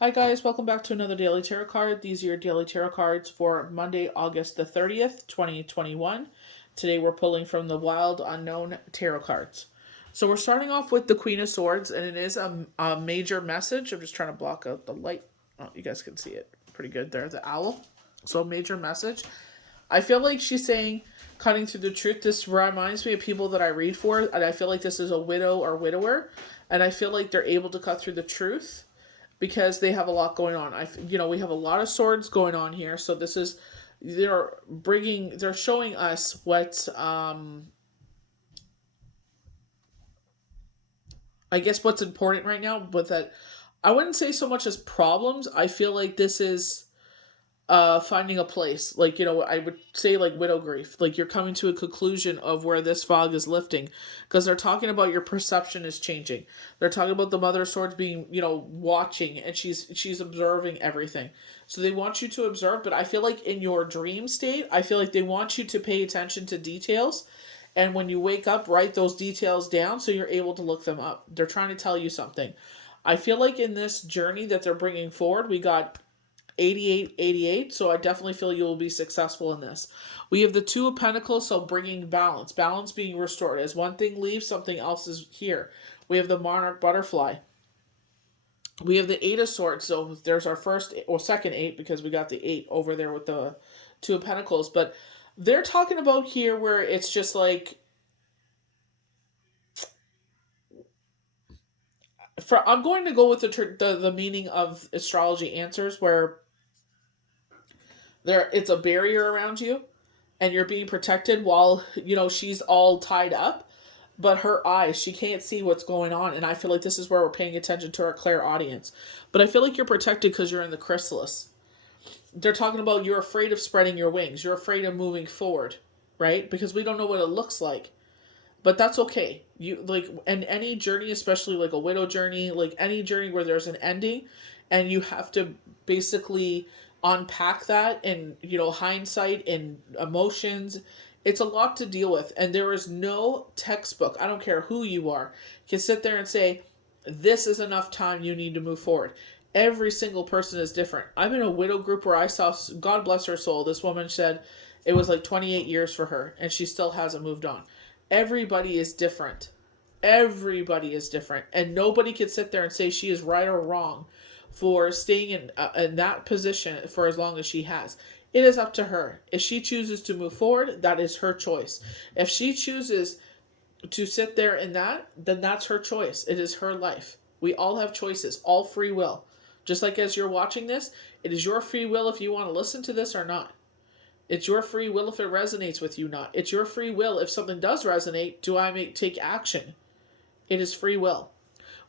Hi guys, welcome back to another Daily Tarot card. These are your Daily Tarot cards for Monday, August the 30th, 2021. Today we're pulling from the Wild Unknown Tarot cards. So we're starting off with the Queen of Swords, and it is a major message. I'm just trying to block out the light. Oh, you guys can see it pretty good there, the owl. So a major message. I feel like she's saying, cutting through the truth. This reminds me of people that I read for, and I feel like this is a widow or widower, and I feel like they're able to cut through the truth because they have a lot going on. We have a lot of swords going on here. So this is they're showing us what I guess what's important right now. But that I wouldn't say so much as problems. I feel like this is finding a place, like, I would say, like, widow grief, like you're coming to a conclusion of where this fog is lifting, because they're talking about your perception is changing. They're talking about the Mother of Swords being, watching, and she's observing everything. So they want you to observe, but I feel like in your dream state, I feel like they want you to pay attention to details, and when you wake up, write those details down so you're able to look them up. They're trying to tell you something. I feel like in this journey that they're bringing forward, we got 88, 88. So I definitely feel you will be successful in this. We have the Two of Pentacles, so bringing balance being restored. As one thing leaves, something else is here. We have the Monarch Butterfly. We have the Eight of Swords, so there's our first or second eight, because we got the eight over there with the Two of Pentacles. But they're talking about here where it's just like, I'm going to go with the meaning of astrology answers, where it's a barrier around you and you're being protected while she's all tied up, but her eyes, she can't see what's going on. And I feel like this is where we're paying attention to our clairaudience. But I feel like you're protected because you're in the chrysalis. They're talking about you're afraid of spreading your wings, you're afraid of moving forward, right? Because we don't know what it looks like. But that's okay. You like, and any journey, especially like a widow journey, like any journey where there's an ending and you have to basically unpack that, and hindsight and emotions, it's a lot to deal with. And there is no textbook, I don't care who you are, can sit there and say this is enough time, you need to move forward. Every single person is different. I'm in a widow group where I saw, God bless her soul, this woman said it was like 28 years for her and she still hasn't moved on. Everybody is different. Everybody is different. And nobody can sit there and say she is right or wrong for staying in that position for as long as she has. It is up to her. If she chooses to move forward, that is her choice. If she chooses to sit there in that, then that's her choice. It is her life. We all have choices, all free will. Just like as you're watching this, it is your free will if you want to listen to this or not. It's your free will if it resonates with you or not. It's your free will if something does resonate. Do I take action? It is free will.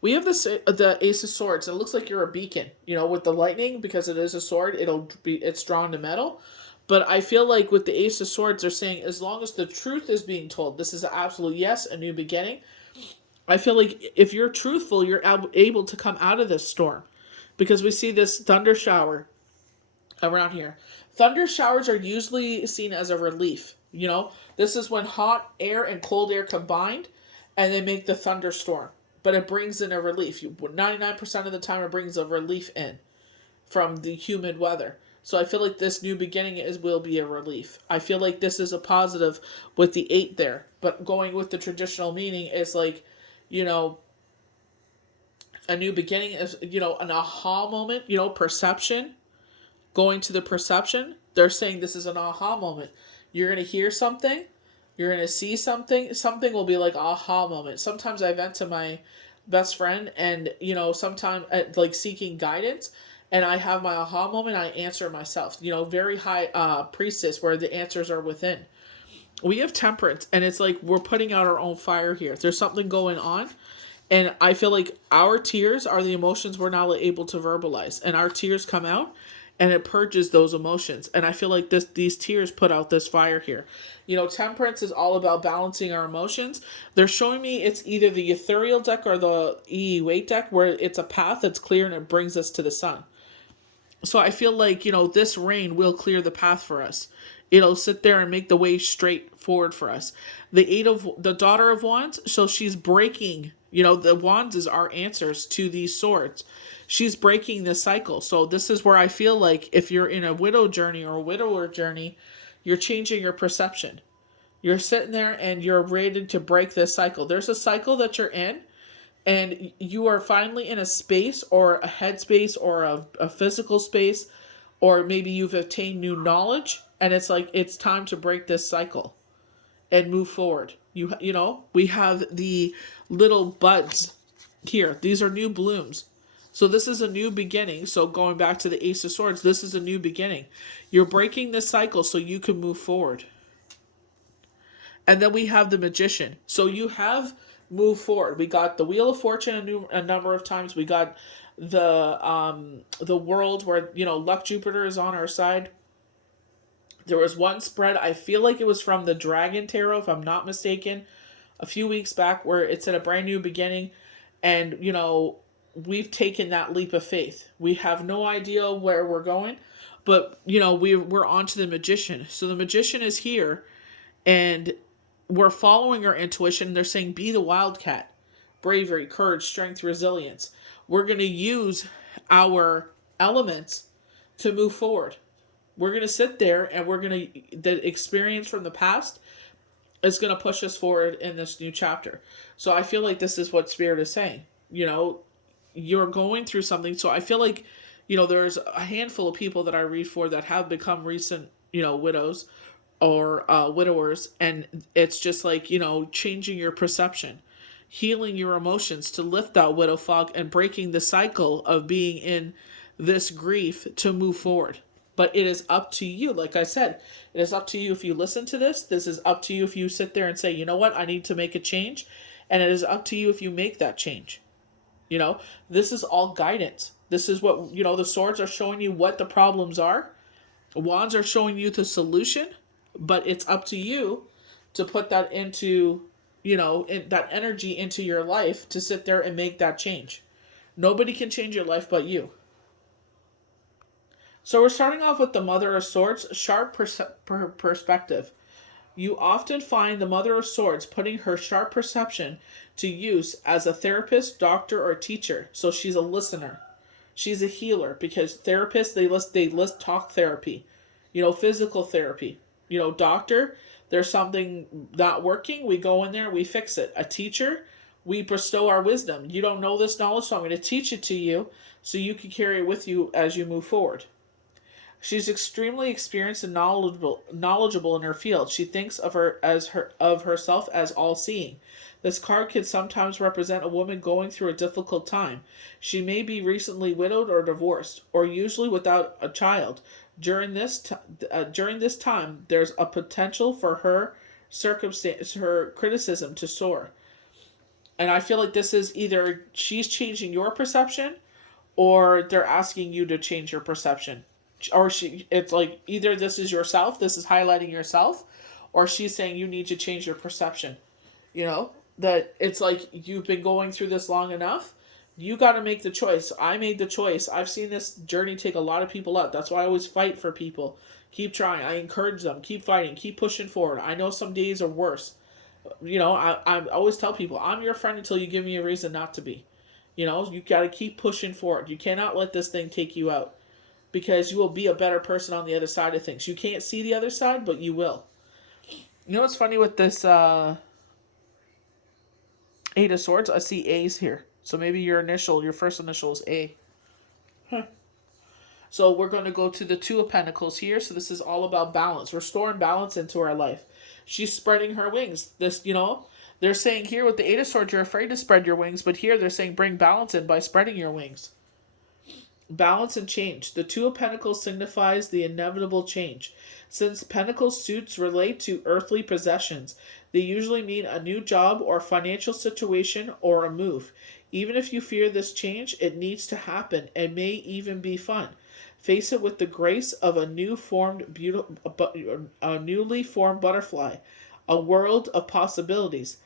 We have the Ace of Swords. And it looks like you're a beacon, with the lightning, because it is a sword. It's drawn to metal. But I feel like with the Ace of Swords, they're saying as long as the truth is being told, this is an absolute yes, a new beginning. I feel like if you're truthful, you're able to come out of this storm, because we see this thunder shower around here. Thunder showers are usually seen as a relief. This is when hot air and cold air combined and they make the thunderstorm. But it brings in a relief. 99% of the time it brings a relief in from the humid weather. So I feel like this new beginning will be a relief. I feel like this is a positive with the 8 there. But going with the traditional meaning is like, a new beginning is, an aha moment, perception. Going to the perception, they're saying this is an aha moment. You're going to hear something, you're going to see something will be like aha moment. Sometimes I vent to my best friend, and sometimes like seeking guidance, and I have my aha moment, I answer myself. Very high priestess, where the answers are within. We have temperance, and it's like we're putting out our own fire here. There's something going on. And I feel like our tears are the emotions we're not able to verbalize. And our tears come out and it purges those emotions. And I feel like these tears put out this fire here. Temperance is all about balancing our emotions. They're showing me it's either the ethereal deck or the weight deck, where it's a path that's clear and it brings us to the sun. So I feel like, this rain will clear the path for us. It'll sit there and make the way straight forward for us. The daughter of wands, so she's breaking, the wands is our answers to these swords. She's breaking the cycle. So this is where I feel like if you're in a widow journey or a widower journey, you're changing your perception. You're sitting there and you're ready to break this cycle. There's a cycle that you're in, and you are finally in a space or a headspace or a physical space, or maybe you've obtained new knowledge, and it's like it's time to break this cycle and move forward. We have the little buds here. These are new blooms. So this is a new beginning. So going back to the Ace of Swords, this is a new beginning. You're breaking this cycle so you can move forward. And then we have the Magician. So you have moved forward. We got the Wheel of Fortune a number of times. We got the world where, luck Jupiter is on our side. There was one spread, I feel like it was from the Dragon Tarot, if I'm not mistaken, a few weeks back, where it said a brand new beginning. And, we've taken that leap of faith. We have no idea where we're going, but, we're on to the Magician. So the Magician is here, and we're following our intuition. They're saying, be the wildcat. Bravery, courage, strength, resilience. We're going to use our elements to move forward. We're going to sit there and the experience from the past is going to push us forward in this new chapter. So I feel like this is what Spirit is saying. You're going through something. So I feel like, there's a handful of people that I read for that have become recent, widows or widowers. And it's just like, changing your perception, healing your emotions to lift that widow fog and breaking the cycle of being in this grief to move forward. But it is up to you. Like I said, it is up to you if you listen to this. This is up to you if you sit there and say, you know what, I need to make a change. And it is up to you if you make that change. This is all guidance. This is what, the swords are showing you what the problems are. Wands are showing you the solution. But it's up to you to put that into, that energy into your life to sit there and make that change. Nobody can change your life but you. So we're starting off with the Mother of Swords, sharp perspective. You often find the Mother of Swords putting her sharp perception to use as a therapist, doctor, or teacher. So she's a listener. She's a healer, because therapists, they list talk therapy, physical therapy. Doctor, there's something not working, we go in there, we fix it. A teacher, we bestow our wisdom. You don't know this knowledge, so I'm going to teach it to you so you can carry it with you as you move forward. She's extremely experienced and knowledgeable in her field. She thinks of herself as all-seeing. This card can sometimes represent a woman going through a difficult time. She may be recently widowed or divorced, or usually without a child. During this time, there's a potential for her criticism to soar. And I feel like this is either she's changing your perception, or they're asking you to change your perception. Or it's like either this is yourself, this is highlighting yourself, or she's saying you need to change your perception. That it's like you've been going through this long enough. You got to make the choice. I made the choice. I've seen this journey take a lot of people out. That's why I always fight for people. Keep trying. I encourage them. Keep fighting. Keep pushing forward. I know some days are worse. I always tell people, I'm your friend until you give me a reason not to be. You got to keep pushing forward. You cannot let this thing take you out, because you will be a better person on the other side of things. You can't see the other side, but you will. What's funny with this Eight of Swords? I see A's here. So maybe your first initial is A. Huh. So we're going to go to the Two of Pentacles here. So this is all about balance, restoring balance into our life. She's spreading her wings. They're saying here with the Eight of Swords, you're afraid to spread your wings, but here they're saying bring balance in by spreading your wings. Balance and change. The Two of Pentacles signifies the inevitable change. Since Pentacles suits relate to earthly possessions, they usually mean a new job or financial situation or a move. Even if you fear this change, it needs to happen and may even be fun. Face it with the grace of a newly formed butterfly, a world of possibilities,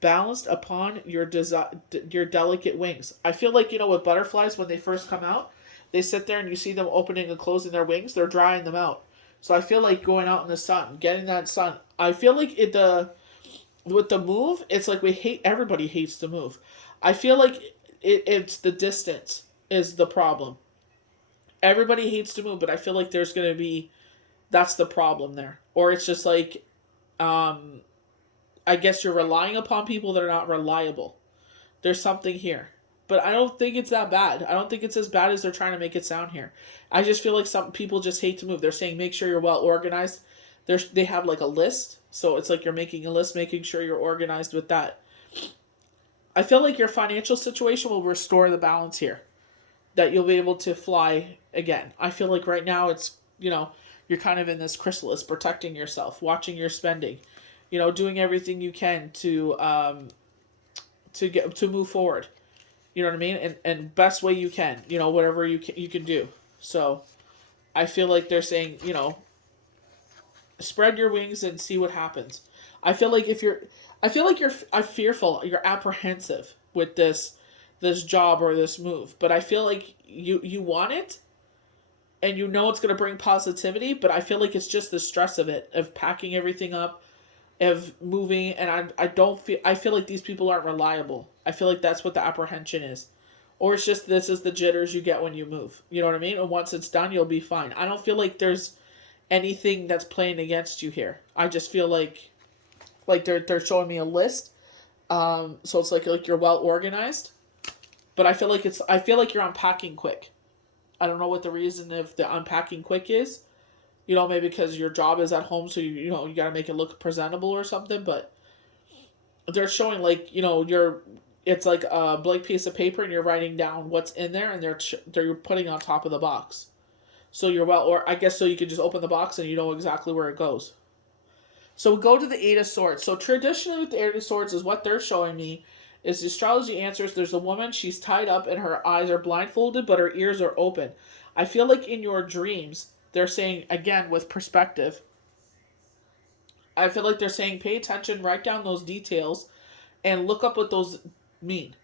balanced upon your delicate wings. I feel like, with butterflies, when they first come out, they sit there and you see them opening and closing their wings. They're drying them out. So I feel like going out in the sun, getting that sun. I feel like with the move, it's like everybody hates the move. I feel like it's the distance is the problem. Everybody hates to move, but I feel like there's going to be that's the problem there. Or it's just like um I guess you're relying upon people that are not reliable. There's something here. But I don't think it's that bad. I don't think it's as bad as they're trying to make it sound here. I just feel like some people just hate to move. They're saying make sure you're well organized. They have like a list. So it's like you're making a list, making sure you're organized with that. I feel like your financial situation will restore the balance here. That you'll be able to fly again. I feel like right now it's, you're kind of in this chrysalis, protecting yourself, watching your spending, doing everything you can to move forward. You know what I mean? And best way you can, whatever you can do. So I feel like they're saying, spread your wings and see what happens. I feel like I'm fearful, you're apprehensive with this job or this move, but I feel like you want it, and it's going to bring positivity, but I feel like it's just the stress of it, of packing everything up, of moving, and I feel like these people aren't reliable. I feel like that's what the apprehension is. Or it's just this is the jitters you get when you move. You know what I mean? And once it's done, you'll be fine. I don't feel like there's anything that's playing against you here. I just feel like they're showing me a list. So it's like you're well organized. But I feel like you're unpacking quick. I don't know what the reason of the unpacking quick is. Maybe because your job is at home, so you got to make it look presentable or something. But they're showing it's like a blank piece of paper, and you're writing down what's in there, and they're putting on top of the box. So or I guess so you can just open the box and you know exactly where it goes. So we go to the Eight of Swords. So traditionally with the Eight of Swords is what they're showing me is the astrology answers. There's a woman, she's tied up and her eyes are blindfolded, but her ears are open. I feel like in your dreams, they're saying, again, with perspective, I feel like they're saying pay attention, write down those details, and look up what those mean.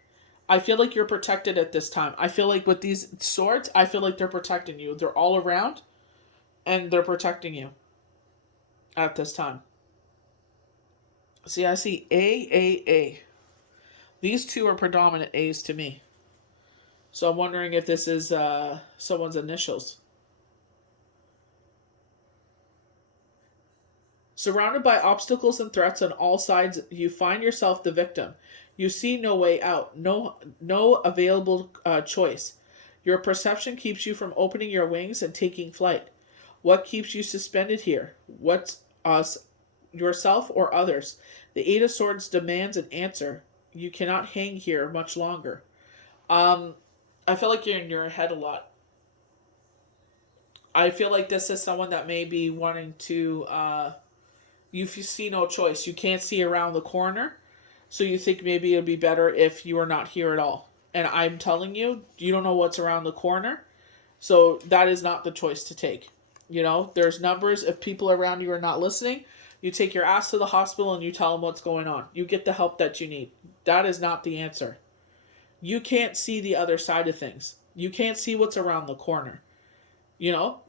I feel like you're protected at this time. I feel like with these swords, I feel like they're protecting you. They're all around, and they're protecting you at this time. See, I see A. These two are predominant A's to me. So I'm wondering if this is someone's initials. Surrounded by obstacles and threats on all sides, you find yourself the victim. You see no way out, no available choice. Your perception keeps you from opening your wings and taking flight. What keeps you suspended here? What's us, yourself or others? The Eight of Swords demands an answer. You cannot hang here much longer. I feel like you're in your head a lot. I feel like this is someone that may be wanting to. You see no choice. You can't see around the corner, so you think maybe it'd be better if you were not here at all. And I'm telling you, you don't know what's around the corner, so that is not the choice to take. There's numbers. If people around you are not listening, you take your ass to the hospital and you tell them what's going on. You get the help that you need. That is not the answer. You can't see the other side of things. You can't see what's around the corner.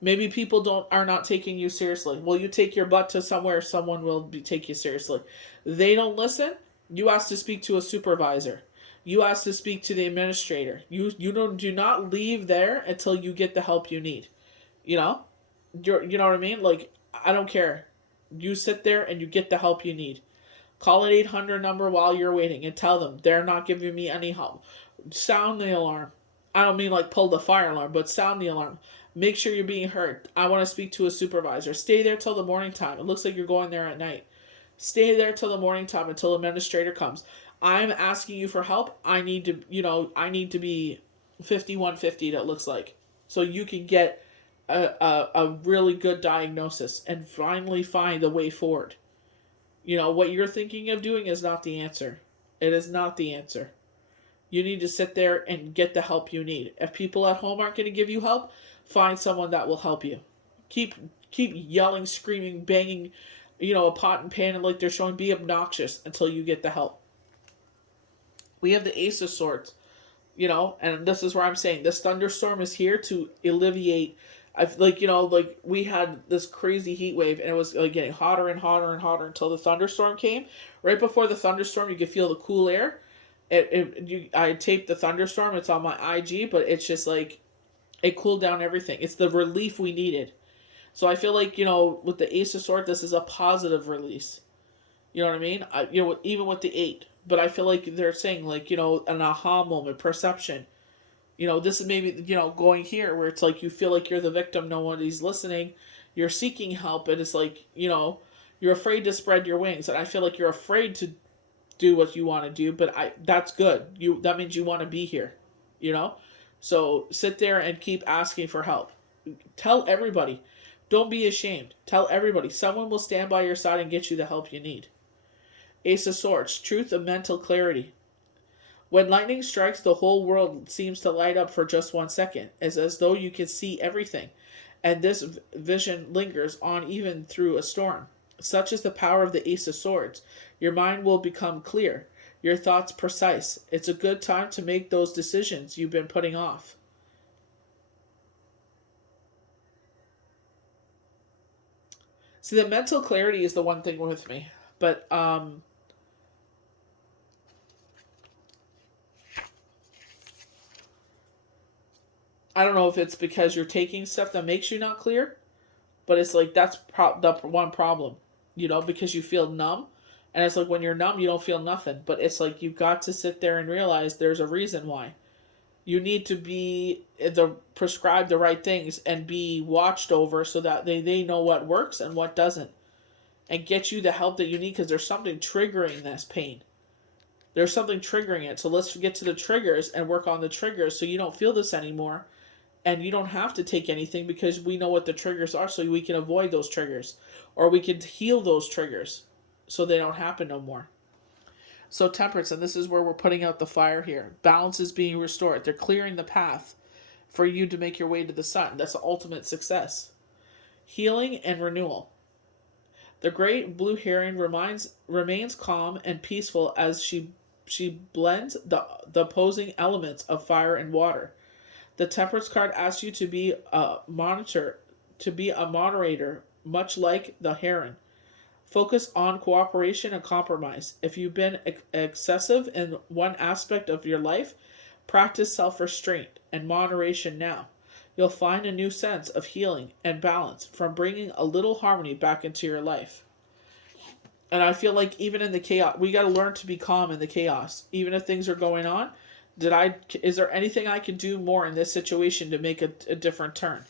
Maybe people are not taking you seriously. Well, you take your butt to somewhere, someone will take you seriously. They don't listen. You ask to speak to a supervisor. You ask to speak to the administrator. You do not leave there until you get the help you need. You know what I mean? Like, I don't care. You sit there and you get the help you need. Call an 800 number while you're waiting and tell them they're not giving me any help. Sound the alarm. I don't mean like pull the fire alarm, but sound the alarm. Make sure you're being heard. I want to speak to a supervisor. Stay there till the morning time. It looks like you're going there at night. Stay there till the morning time until the administrator comes. I'm asking you for help. I need to be 5150, that looks like. So you can get a really good diagnosis and finally find the way forward. What you're thinking of doing is not the answer. It is not the answer. You need to sit there and get the help you need. If people at home aren't going to give you help, find someone that will help you. Keep yelling, screaming, banging, a pot and pan like they're showing. Be obnoxious until you get the help. We have the Ace of Swords, and this is where I'm saying this thunderstorm is here to alleviate I've like, like we had this crazy heat wave and it was like getting hotter and hotter and hotter until the thunderstorm came. Right before the thunderstorm, you could feel the cool air. I taped the thunderstorm. It's on my IG, but it's just like it cooled down everything. It's the relief we needed. So I feel like, with the Ace of Swords, this is a positive release. You know what I mean? Even with the 8. But I feel like they're saying, like, an aha moment, perception. This is maybe, going here where it's like you feel like you're the victim, nobody's listening, you're seeking help, and it's like, you're afraid to spread your wings. And I feel like you're afraid to do what you want to do, but that's good. That means you want to be here, you know? So sit there and keep asking for help. Tell everybody. Don't be ashamed. Tell everybody. Someone will stand by your side and get you the help you need. Ace of Swords, truth and mental clarity. When lightning strikes, the whole world seems to light up for just 1 second. It's as though you can see everything, and this vision lingers on even through a storm. Such is the power of the Ace of Swords. Your mind will become clear, your thoughts precise. It's a good time to make those decisions you've been putting off. See, the mental clarity is the one thing with me. But, I don't know if it's because you're taking stuff that makes you not clear, but it's like that's the one problem, because you feel numb. And it's like when you're numb, you don't feel nothing. But it's like you've got to sit there and realize there's a reason why. You need to be prescribed the right things and be watched over so that they know what works and what doesn't. And get you the help that you need because there's something triggering this pain. There's something triggering it. So let's get to the triggers and work on the triggers so you don't feel this anymore. And you don't have to take anything because we know what the triggers are so we can avoid those triggers. Or we can heal those triggers so they don't happen no more. So Temperance, and this is where we're putting out the fire here. Balance is being restored. They're clearing the path for you to make your way to the sun. That's the ultimate success. Healing and renewal. The great blue heron remains calm and peaceful as she blends the opposing elements of fire and water. The Temperance card asks you to be a moderator, much like the heron. Focus on cooperation and compromise. If you've been excessive in one aspect of your life, practice self-restraint and moderation now. You'll find a new sense of healing and balance from bringing a little harmony back into your life. And I feel like even in the chaos, we got to learn to be calm in the chaos. Even if things are going on, is there anything I can do more in this situation to make a different turn?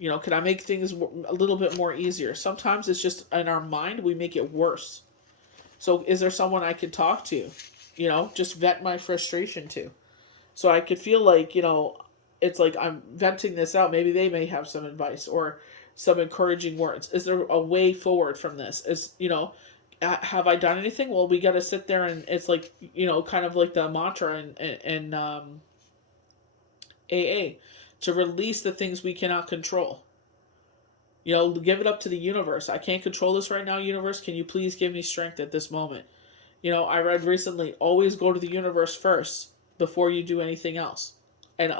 Can I make things a little bit more easier? Sometimes it's just in our mind, we make it worse. So is there someone I can talk to? Just vent my frustration to. So I could feel like, it's like I'm venting this out. Maybe they may have some advice or some encouraging words. Is there a way forward from this? Have I done anything? Well, we got to sit there and it's like, kind of like the mantra in AA. To release the things we cannot control. Give it up to the universe. I can't control this right now, universe. Can you please give me strength at this moment? I read recently, always go to the universe first before you do anything else. And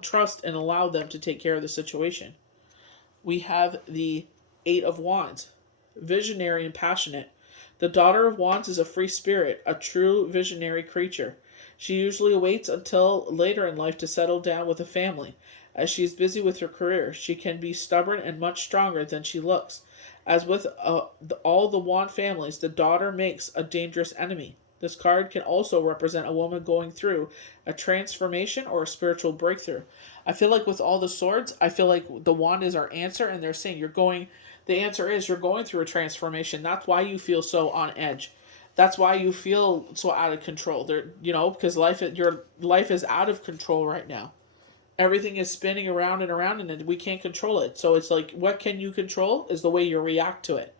trust and allow them to take care of the situation. We have the 8 of Wands. Visionary and passionate. The Daughter of Wands is a free spirit, a true visionary creature. She usually waits until later in life to settle down with a family. As she is busy with her career, she can be stubborn and much stronger than she looks. As with all the Wand families, the daughter makes a dangerous enemy. This card can also represent a woman going through a transformation or a spiritual breakthrough. I feel like with all the swords, I feel like the wand is our answer, and they're saying the answer is you're going through a transformation. That's why you feel so on edge. That's why you feel so out of control. Because your life is out of control right now. Everything is spinning around and around, and we can't control it. So it's like, what can you control is the way you react to it.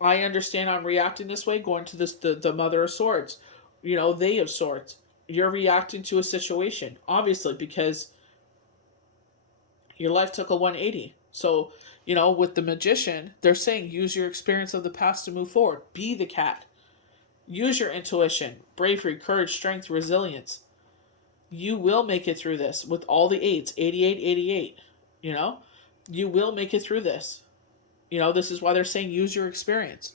I understand I'm reacting this way, going to the Mother of Swords. They of Swords. You're reacting to a situation, obviously, because your life took a 180. So, with the Magician, they're saying use your experience of the past to move forward. Be the cat. Use your intuition, bravery, courage, strength, resilience. You will make it through this with all the 8s, 88, 88. You know, you will make it through this. You know, this is why they're saying use your experience.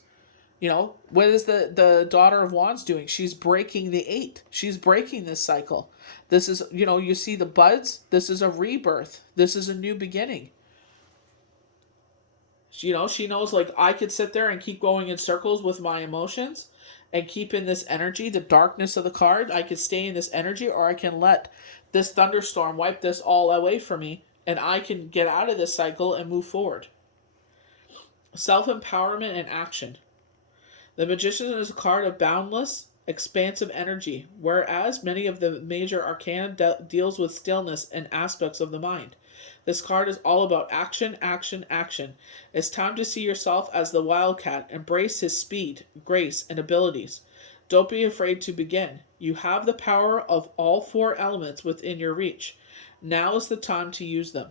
You know, what is the Daughter of Wands doing? She's breaking the 8. She's breaking this cycle. This is, you know, you see the buds. This is a rebirth. This is a new beginning. You know, she knows, like, I could sit there and keep going in circles with my emotions and keep in this energy, the darkness of the card. I could stay in this energy, or I can let this thunderstorm wipe this all away from me, and I can get out of this cycle and move forward. Self-empowerment and action. The Magician is a card of boundless, expansive energy, whereas many of the major arcana deals with stillness and aspects of the mind. This card is all about action, action, action. It's time to see yourself as the wildcat. Embrace his speed, grace, and abilities. Don't be afraid to begin. You have the power of all 4 elements within your reach. Now is the time to use them.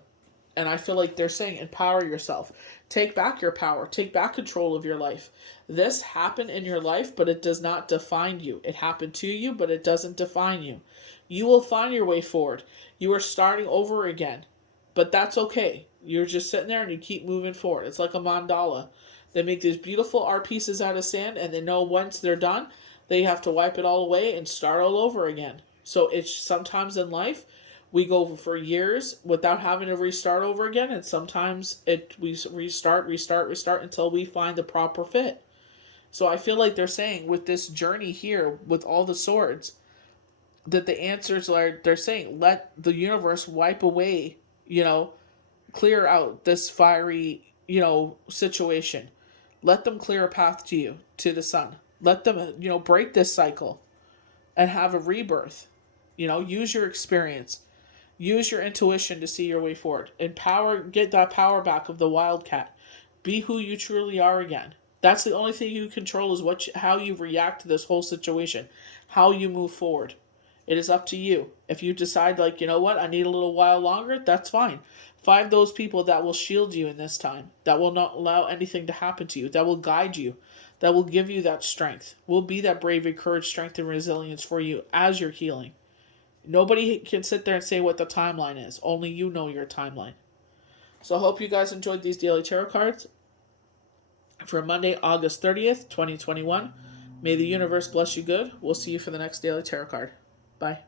And I feel like they're saying empower yourself. Take back your power. Take back control of your life. This happened in your life, but it does not define you. It happened to you, but it doesn't define you. You will find your way forward. You are starting over again. But that's okay. You're just sitting there and you keep moving forward. It's like a mandala. They make these beautiful art pieces out of sand, and they know once they're done, they have to wipe it all away and start all over again. So it's sometimes in life, we go for years without having to restart over again, and sometimes we restart until we find the proper fit. So I feel like they're saying with this journey here, with all the swords, that the answers are, they're saying, let the universe wipe away, you know, clear out this fiery, you know, situation. Let them clear a path to you, to the sun. Let them, you know, break this cycle and have a rebirth. You know, use your experience. Use your intuition to see your way forward. Get that power back of the wildcat. Be who you truly are again. That's the only thing you control is how you react to this whole situation, how you move forward. It is up to you. If you decide, like, you know what, I need a little while longer, that's fine. Find those people that will shield you in this time, that will not allow anything to happen to you, that will guide you, that will give you that strength, will be that bravery, courage, strength, and resilience for you as you're healing. Nobody can sit there and say what the timeline is. Only you know your timeline. So I hope you guys enjoyed these daily tarot cards for Monday, August 30th, 2021. May the universe bless you good. We'll see you for the next daily tarot card. Bye.